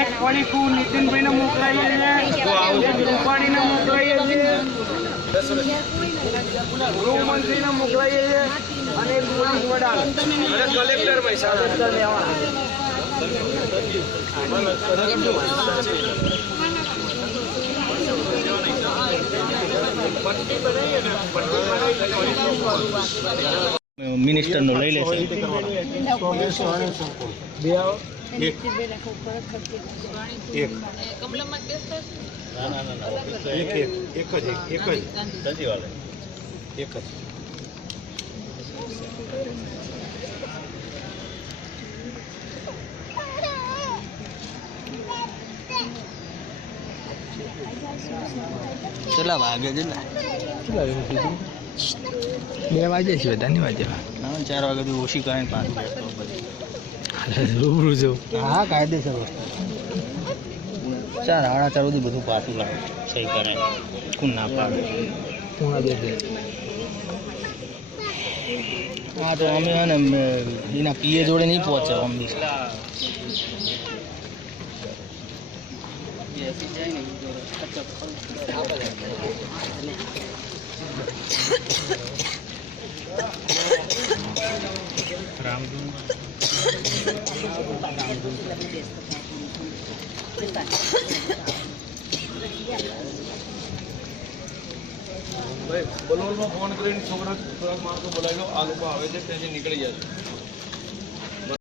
એક પડીકુ નીતિનભાઈને મોકલાઈએ છીએ, રૂપાણીને મોકલાઈએ છીએ, ગૃહમંત્રીને મોકલાઈએ છીએ અને એક પોલીસ વડા કલેક્ટર મિનિસ્ટર નો લઈ લેશે કેટલા વાગે કેટલા 2 વાગે છે બધા નહીં વાગે 4 વાગે તો ઓછી કાંઈ પાછું રૂબરૂ જવું હા કાયદેસર 4 સાડા 4 સુધી બધું પાછું લાવે સહી કરે કોણ ના પાડે હા તો અમે હે ને એના પીએ જોડે નહીં પહોંચે અમને બલોલમાં ફોન કરીને છોકરા થોડાક માણસો બોલાવી લો, આ લોકો આવે છે ત્યાંથી નીકળી જશે.